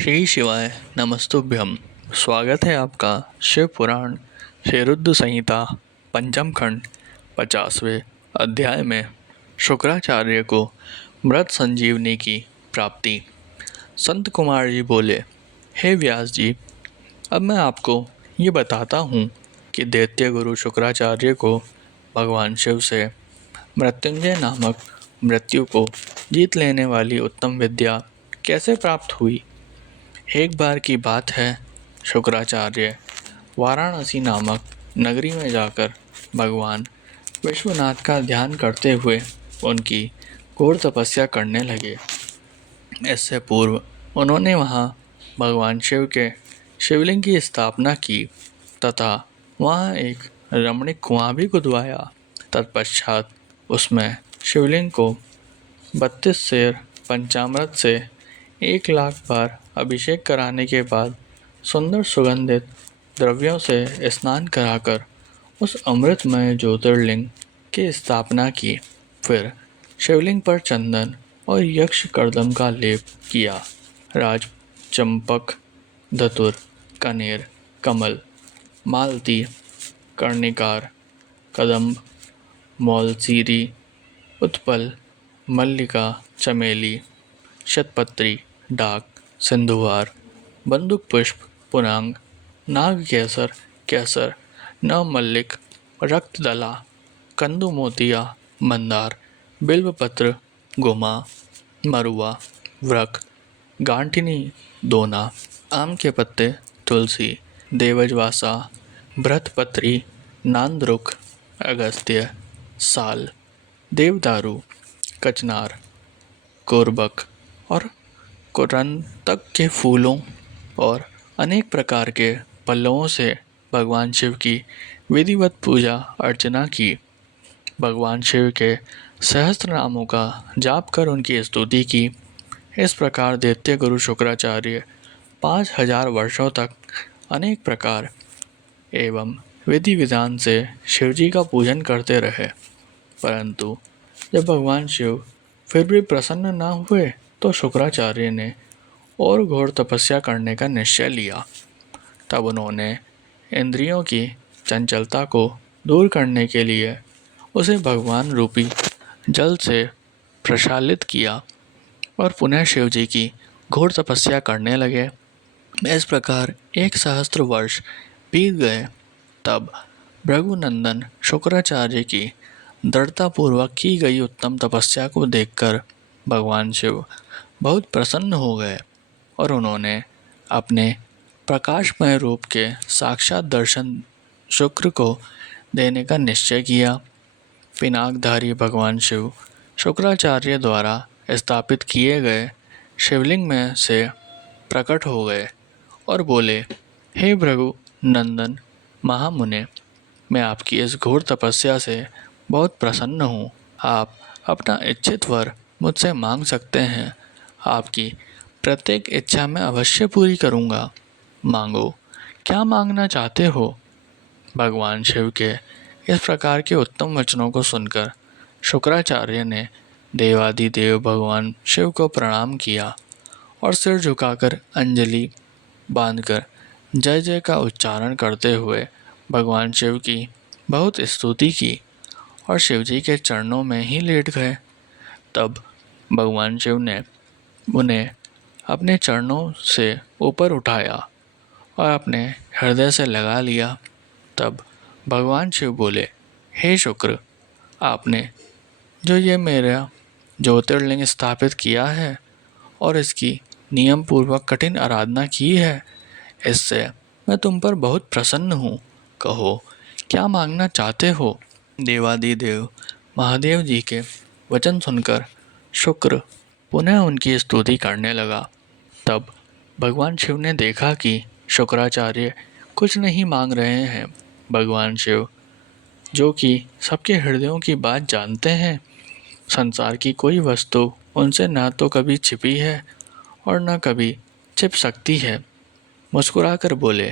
श्री शिवाय नमस्तुभ्यम। स्वागत है आपका शिव पुराण श्री रुद्र संहिता पंचम खंड 50वें अध्याय में शुक्राचार्य को मृत संजीवनी की प्राप्ति। संत कुमार जी बोले, हे व्यास जी, अब मैं आपको ये बताता हूँ कि दैत्य गुरु शुक्राचार्य को भगवान शिव से मृत्युंजय नामक मृत्यु को जीत लेने वाली उत्तम विद्या कैसे प्राप्त हुई। एक बार की बात है, शुक्राचार्य वाराणसी नामक नगरी में जाकर भगवान विश्वनाथ का ध्यान करते हुए उनकी घोर तपस्या करने लगे। इससे पूर्व उन्होंने वहां भगवान शिव के शिवलिंग की स्थापना की तथा वहां एक रमणीक कुआं भी खुदवाया। तत्पश्चात उसमें शिवलिंग को 32 सेर पंचामृत से 1,00,000 बार अभिषेक कराने के बाद सुंदर सुगंधित द्रव्यों से स्नान कराकर उस अमृतमय ज्योतिर्लिंग की स्थापना की। फिर शिवलिंग पर चंदन और यक्ष कर्दम का लेप किया। राज चंपक, धतुर, कनेर, कमल, मालती, कर्णिकार, कदम्ब, मौलसीरी, उत्पल, मल्लिका, चमेली, शतपत्री, डाक, सिंधुवार, बंदूक पुष्प, पुनांग, नाग केसर, केसर, नवमल्लिक, रक्तदला, कंदु मोतिया, मंदार, बिल्वपत्र, गुमा, मरुआ, व्रक, गांठिनी, दोना, आम के पत्ते, तुलसी, देवजवासा, भृतपत्री, नांदरुक, अगस्त्य, साल, देवदारू, कचनार, कोरबक और कुरंतक के फूलों और अनेक प्रकार के पल्लवों से भगवान शिव की विधिवत पूजा अर्चना की। भगवान शिव के सहस्त्र नामों का जाप कर उनकी स्तुति की। इस प्रकार दैत्य गुरु शुक्राचार्य 5,000 वर्षों तक अनेक प्रकार एवं विधि विधान से शिवजी का पूजन करते रहे, परंतु जब भगवान शिव फिर भी प्रसन्न न हुए तो शुक्राचार्य ने और घोर तपस्या करने का निश्चय लिया। तब उन्होंने इंद्रियों की चंचलता को दूर करने के लिए उसे भगवान रूपी जल से प्रक्षालित किया और पुनः शिव जी की घोर तपस्या करने लगे। इस प्रकार 1 सहस्त्र वर्ष बीत गए। तब भृगुनंदन शुक्राचार्य की दृढ़तापूर्वक की गई उत्तम तपस्या को देखकर भगवान शिव बहुत प्रसन्न हो गए और उन्होंने अपने प्रकाशमय रूप के साक्षात दर्शन शुक्र को देने का निश्चय किया। पिनाकधारी भगवान शिव शुक्राचार्य द्वारा स्थापित किए गए शिवलिंग में से प्रकट हो गए और बोले, हे भृगु नंदन महामुने, मैं आपकी इस घोर तपस्या से बहुत प्रसन्न हूँ। आप अपना इच्छित वर मुझसे मांग सकते हैं। आपकी प्रत्येक इच्छा मैं अवश्य पूरी करूँगा। मांगो, क्या मांगना चाहते हो। भगवान शिव के इस प्रकार के उत्तम वचनों को सुनकर शुक्राचार्य ने देवादिदेव भगवान शिव को प्रणाम किया और सिर झुकाकर अंजलि बांधकर जय जय का उच्चारण करते हुए भगवान शिव की बहुत स्तुति की और शिवजी के चरणों में ही लेट गए। तब भगवान शिव ने उन्हें अपने चरणों से ऊपर उठाया और अपने हृदय से लगा लिया। तब भगवान शिव बोले, हे शुक्र, आपने जो ये मेरा ज्योतिर्लिंग स्थापित किया है और इसकी नियम पूर्वक कठिन आराधना की है, इससे मैं तुम पर बहुत प्रसन्न हूँ। कहो, क्या मांगना चाहते हो। देवादिदेव महादेव जी के वचन सुनकर शुक्र पुनः उनकी स्तुति करने लगा। तब भगवान शिव ने देखा कि शुक्राचार्य कुछ नहीं मांग रहे हैं। भगवान शिव, जो कि सबके हृदयों की बात जानते हैं, संसार की कोई वस्तु उनसे न तो कभी छिपी है और न कभी छिप सकती है, मुस्कुराकर बोले,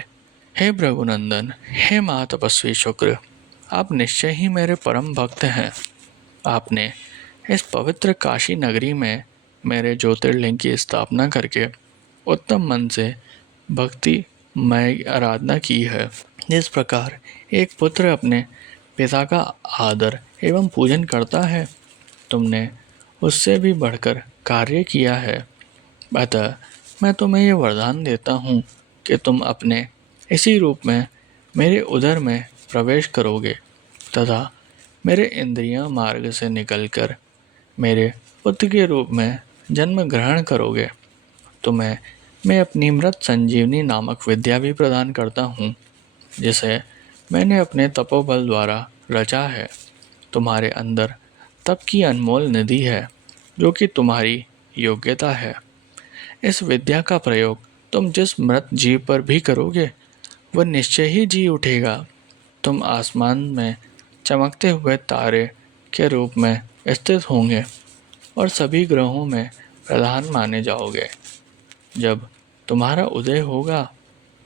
हे भृगुनंदन, हे महातपस्वी शुक्र, आप निश्चय ही मेरे परम भक्त हैं। आपने इस पवित्र काशी नगरी में मेरे ज्योतिर्लिंग की स्थापना करके उत्तम मन से भक्तिमय आराधना की है। जिस प्रकार एक पुत्र अपने पिता का आदर एवं पूजन करता है, तुमने उससे भी बढ़कर कार्य किया है। अतः मैं तुम्हें यह वरदान देता हूँ कि तुम अपने इसी रूप में मेरे उदर में प्रवेश करोगे तथा मेरे इंद्रिय मार्ग से निकलकर मेरे पुत्र के रूप में जन्म ग्रहण करोगे। तुम्हें मैं अपनी मृत संजीवनी नामक विद्या भी प्रदान करता हूँ, जिसे मैंने अपने तपोबल द्वारा रचा है। तुम्हारे अंदर तप की अनमोल निधि है, जो कि तुम्हारी योग्यता है। इस विद्या का प्रयोग तुम जिस मृत जीव पर भी करोगे, वह निश्चय ही जी उठेगा। तुम आसमान में चमकते हुए तारे के रूप में स्थित होंगे और सभी ग्रहों में प्रधान माने जाओगे। जब तुम्हारा उदय होगा,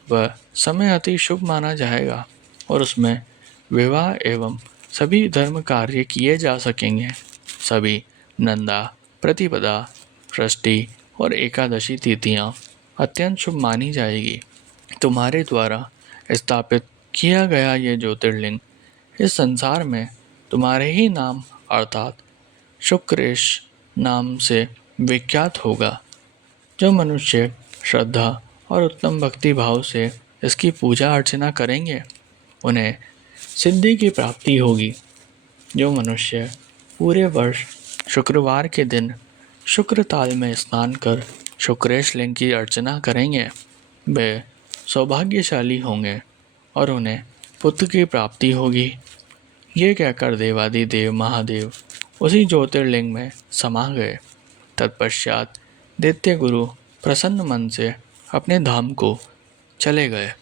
वह समय अति शुभ माना जाएगा और उसमें विवाह एवं सभी धर्म कार्य किए जा सकेंगे। सभी नंदा, प्रतिपदा, षष्ठी और एकादशी तिथियां अत्यंत शुभ मानी जाएगी। तुम्हारे द्वारा स्थापित किया गया ये ज्योतिर्लिंग इस संसार में तुम्हारे ही नाम अर्थात शुक्रेश नाम से विख्यात होगा। जो मनुष्य श्रद्धा और उत्तम भक्ति भाव से इसकी पूजा अर्चना करेंगे, उन्हें सिद्धि की प्राप्ति होगी। जो मनुष्य पूरे वर्ष शुक्रवार के दिन शुक्र ताल में स्नान कर शुक्रेश लिंग की अर्चना करेंगे, वे सौभाग्यशाली होंगे और उन्हें पुत्र की प्राप्ति होगी। ये कहकर देवादिदेव महादेव उसी ज्योतिर्लिंग में समा गए। तत्पश्चात दैत्य गुरु प्रसन्न मन से अपने धाम को चले गए।